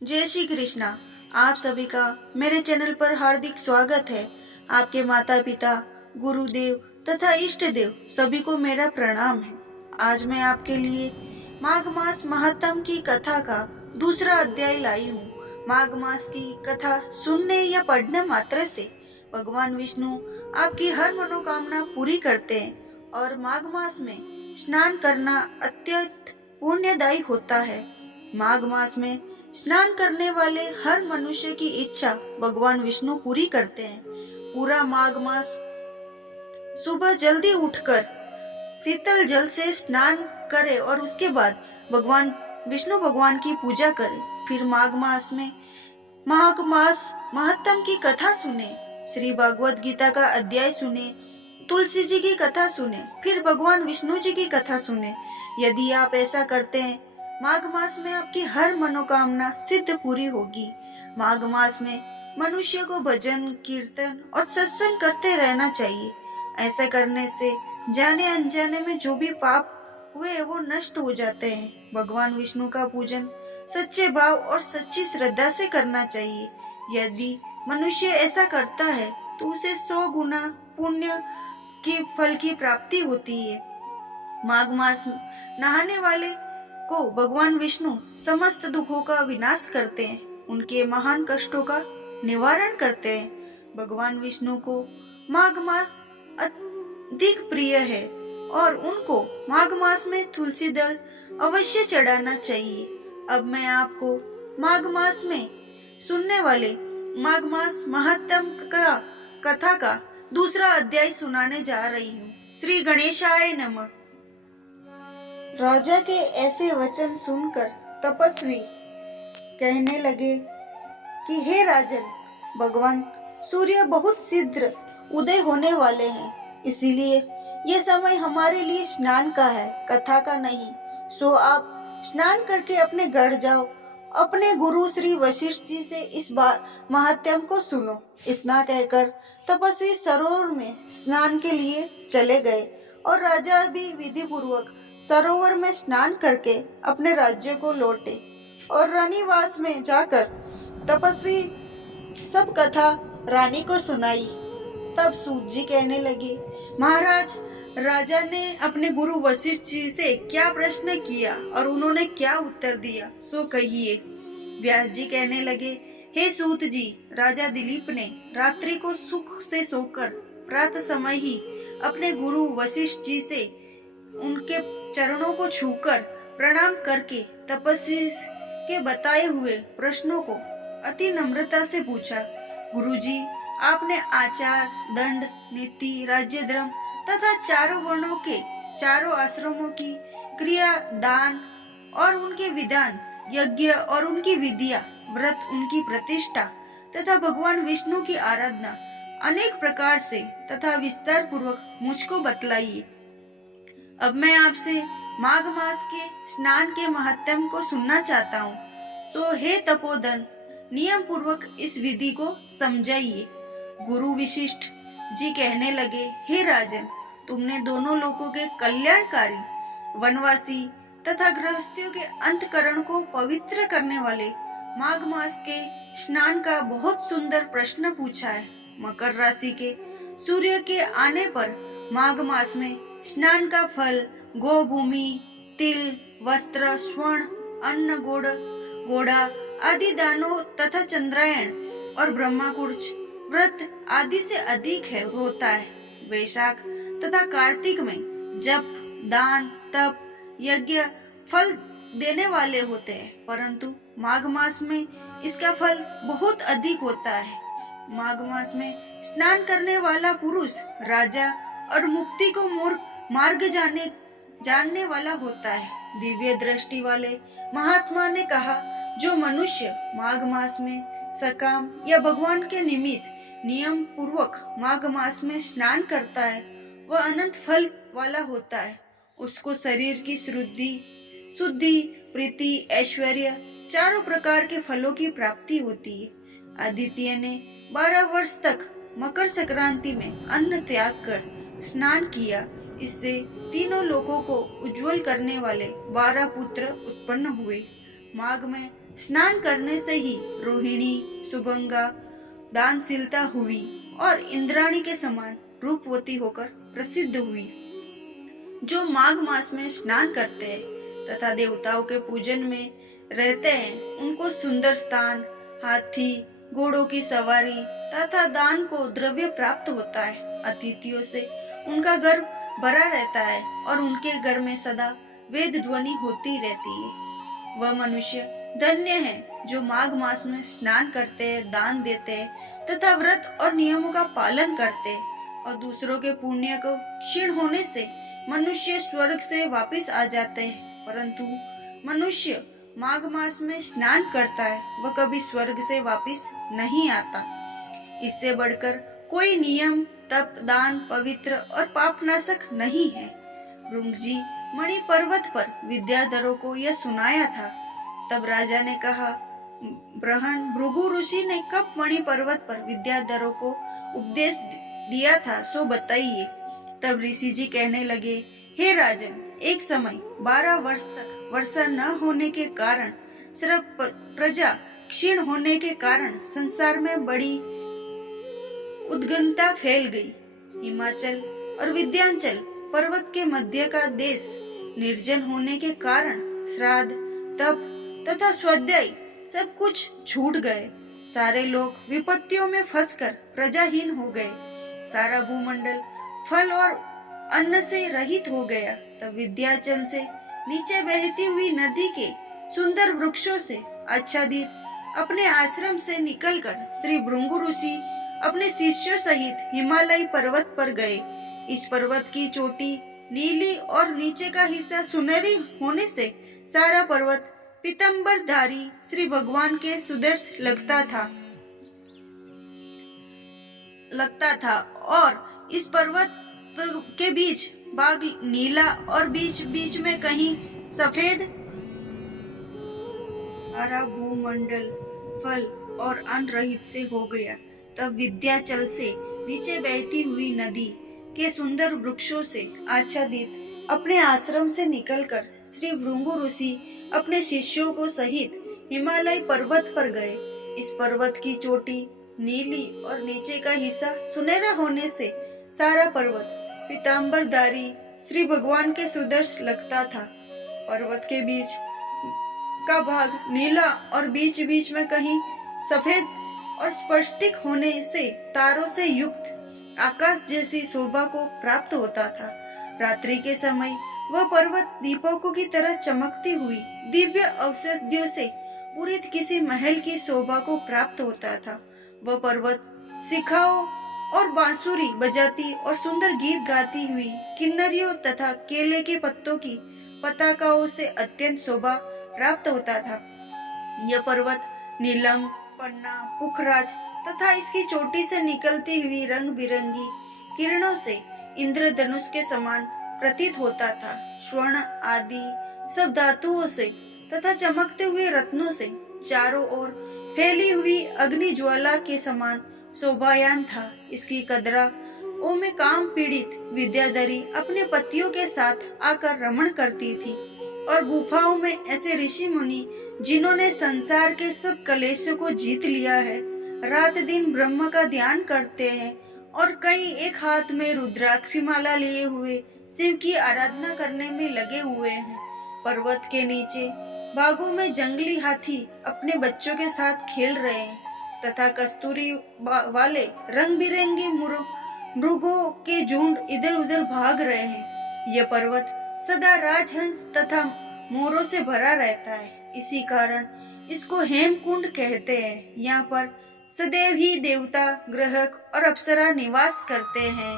जय श्री कृष्णा। आप सभी का मेरे चैनल पर हार्दिक स्वागत है। आपके माता पिता, गुरुदेव तथा इष्ट देव सभी को मेरा प्रणाम है। आज मैं आपके लिए माघ मास महात्म की कथा का दूसरा अध्याय लाई हूँ। माघ मास की कथा सुनने या पढ़ने मात्र से भगवान विष्णु आपकी हर मनोकामना पूरी करते हैं और माघ मास में स्नान करना अत्यंत पुण्यदायी होता है। माघ मास में स्नान करने वाले हर मनुष्य की इच्छा भगवान विष्णु पूरी करते हैं। पूरा माघ मास सुबह जल्दी उठकर शीतल जल से स्नान करे और उसके बाद भगवान विष्णु भगवान की पूजा करे। फिर माघ मास में माघ मास महात्म की कथा सुने, श्री भागवत गीता का अध्याय सुने, तुलसी जी की कथा सुने, फिर भगवान विष्णु जी की कथा सुने। यदि आप ऐसा करते हैं, माघ मास में आपकी हर मनोकामना सिद्ध पूरी होगी। माघ मास में मनुष्य को भजन, कीर्तन और सत्संग करते रहना चाहिए। ऐसा करने से जाने अनजाने में जो भी पाप हुए वो नष्ट हो जाते हैं। भगवान विष्णु का पूजन सच्चे भाव और सच्ची श्रद्धा से करना चाहिए। यदि मनुष्य ऐसा करता है तो उसे 100 गुना पुण्य की फल की प्राप्ति होती है। माघ मास नहाने वाले को भगवान विष्णु समस्त दुखों का विनाश करते हैं, उनके महान कष्टों का निवारण करते हैं। भगवान विष्णु को माघ मास अधिक प्रिय है और उनको माघ मास में तुलसी दल अवश्य चढ़ाना चाहिए। अब मैं आपको माघ मास में सुनने वाले माघ मास महात्म का कथा का दूसरा अध्याय सुनाने जा रही हूँ। श्री गणेशाय नमः। राजा के ऐसे वचन सुनकर तपस्वी कहने लगे कि हे राजन, भगवान सूर्य बहुत शीघ्र उदय होने वाले हैं, इसीलिए ये समय हमारे लिए स्नान का है, कथा का नहीं। सो आप स्नान करके अपने घर जाओ, अपने गुरु श्री वशिष्ठ जी से इस बात महात्म को सुनो। इतना कहकर तपस्वी सरोवर में स्नान के लिए चले गए और राजा भी विधि पूर्वक सरोवर में स्नान करके अपने राज्य को लौटे और रानीवास में जाकर तपस्वी सब कथा रानी को सुनाई। तब सूत जी कहने लगे, महाराज, राजा ने अपने गुरु वशिष्ठ जी से क्या प्रश्न किया और उन्होंने क्या उत्तर दिया, सो कहिए। व्यास जी कहने लगे, हे सूत जी, राजा दिलीप ने रात्रि को सुख से सोकर प्रातः समय ही अपने गुरु वशिष्ठ जी से उनके चरणों को छूकर प्रणाम करके तपस्वी के बताए हुए प्रश्नों को अति नम्रता से पूछा। गुरुजी, आपने आचार, दंड, नीति, राज्य धर्म तथा चारों वर्णों के चारों आश्रमों की क्रिया, दान और उनके विधान, यज्ञ और उनकी विधियां, व्रत, उनकी प्रतिष्ठा तथा भगवान विष्णु की आराधना अनेक प्रकार से तथा विस्तार पूर्वक मुझको बतलाइए। अब मैं आपसे माघ मास के स्नान के महात्म को सुनना चाहता हूँ। सो हे तपोधन, नियम पूर्वक इस विधि को समझाइए। गुरु विशिष्ट जी कहने लगे, हे राजन, तुमने दोनों लोगों के कल्याणकारी, वनवासी तथा गृहस्थियों के अंतकरण को पवित्र करने वाले माघ मास के स्नान का बहुत सुंदर प्रश्न पूछा है। मकर राशि के सूर्य के आने पर माघ मास में स्नान का फल गोभूमि, तिल, वस्त्र, स्वर्ण, अन्न, घोड़ा आदि दानों तथा चंद्रायण और ब्रह्मकुर्च व्रत आदि से अधिक होता है। वैशाख तथा कार्तिक में जप, दान, तप, यज्ञ फल देने वाले होते हैं, परंतु माघ मास में इसका फल बहुत अधिक होता है। माघ मास में स्नान करने वाला पुरुष राजा और मुक्ति को मार्ग जानने वाला होता है। दिव्य दृष्टि वाले महात्मा ने कहा, जो मनुष्य माघ मास में सकाम या भगवान के निमित्त नियम पूर्वक माघ मास में स्नान करता है, वह अनंत फल वाला होता है। उसको शरीर की शुद्धि, प्रीति, ऐश्वर्य चारों प्रकार के फलों की प्राप्ति होती है। आदित्य ने 12 वर्ष तक मकर संक्रांति में अन्न त्याग कर स्नान किया। इससे तीनों लोकों को उज्जवल करने वाले 12 पुत्र उत्पन्न हुए। माघ में स्नान करने से ही रोहिणी, सुभंगा, दानशीलता हुई और इंद्राणी के समान रूपवती होकर प्रसिद्ध हुई। जो माघ मास में स्नान करते हैं तथा देवताओं के पूजन में रहते हैं, उनको सुंदर स्थान, हाथी, घोड़ों की सवारी तथा दान को द्रव्य प्राप्त होता है। अतिथियों से उनका घर भरा रहता है और उनके घर में सदा वेद ध्वनि होती रहती है। वह मनुष्य धन्य है जो माघ मास में स्नान करते हैं, दान देते हैं तथा व्रत और नियमों का पालन करते हैं और दूसरों के पुण्य को क्षीण होने से मनुष्य स्वर्ग से वापस आ जाते हैं। परंतु मनुष्य माघ मास में स्नान करता है, वह कभी स्वर्ग से वापस नहीं आता। इससे बढ़कर कोई नियम, तप, दान पवित्र और पापनाशक नहीं है। भृंग जी मणि पर्वत पर विद्याधरों को यह सुनाया था। तब राजा ने कहा, ब्रहण भृगु ऋषि ने कब मणि पर्वत पर विद्याधरों को उपदेश दिया था, सो बताइए। तब ऋषि जी कहने लगे, हे राजन, एक समय 12 वर्ष तक वर्षा न होने के कारण, सिर्फ प्रजा क्षीण होने के कारण संसार में बड़ी उद्गंता फैल गई। हिमाचल और विंध्याचल पर्वत के मध्य का देश निर्जन होने के कारण श्राद्ध, तप तथा स्वाध्याय सब कुछ छूट गए। सारे लोग विपत्तियों में फंसकर प्रजाहीन हो गए। सारा भूमंडल फल और अन्न से रहित हो गया। तब विंध्याचल से नीचे बहती हुई नदी के सुंदर वृक्षों से आच्छादित अपने आश्रम से निकलकर श्री भृगु ऋषि अपने शिष्यों सहित हिमालय पर्वत पर गए। इस पर्वत की चोटी नीली और नीचे का हिस्सा सुनहरी होने से सारा पर्वत पीतांबरधारी श्री भगवान के सुदर्श लगता था और इस पर्वत के बीच बाग नीला और बीच बीच में कहीं सफेद। सारा भूमंडल फल और अन्न रहित से हो गया। तब विंध्याचल से नीचे बहती हुई नदी के सुंदर वृक्षों से आच्छादित अपने आश्रम से निकलकर श्री भृगु ऋषि अपने शिष्यों को सहित हिमालय पर्वत पर गए। इस पर्वत की चोटी नीली और नीचे का हिस्सा सुनहरा होने से सारा पर्वत पीतांबरधारी श्री भगवान के सुदर्श लगता था। पर्वत के बीच का भाग नीला और बीच बीच में कहीं सफेद और स्पष्टिक होने से तारों से युक्त आकाश जैसी शोभा को प्राप्त होता था। रात्रि के समय वह पर्वत दीपकों की तरह चमकती हुई दिव्य औषधियों से पूरित किसी महल की शोभा को प्राप्त होता था। वह पर्वत शिखाओं और बांसुरी बजाती और सुंदर गीत गाती हुई किन्नरियों तथा केले के पत्तों की पताकाओं से अत्यंत शोभा प्राप्त होता था। यह पर्वत नीलम, पन्ना, पुखराज तथा इसकी चोटी से निकलती हुई रंग बिरंगी किरणों से इंद्रधनुष के समान प्रतीत होता था। स्वर्ण आदि सब धातुओं से तथा चमकते हुए रत्नों से चारों ओर फैली हुई अग्नि ज्वाला के समान शोभायान था। इसकी कदरा ओ में काम पीड़ित विद्याधरी अपने पतियों के साथ आकर रमण करती थी और गुफाओं में ऐसे ऋषि मुनि जिन्होंने संसार के सब कलेशों को जीत लिया है, रात दिन ब्रह्म का ध्यान करते हैं और कई एक हाथ में रुद्राक्षी माला लिए हुए शिव की आराधना करने में लगे हुए हैं। पर्वत के नीचे बागों में जंगली हाथी अपने बच्चों के साथ खेल रहे हैं तथा कस्तूरी वाले रंग बिरंगे मृगों के झुंड इधर उधर भाग रहे हैं। यह पर्वत सदा राजहंस तथा मोरों से भरा रहता है। इसी कारण इसको हेमकुंड कहते हैं। यहाँ पर सदैव ही देवता, ग्रहक और अप्सरा निवास करते हैं।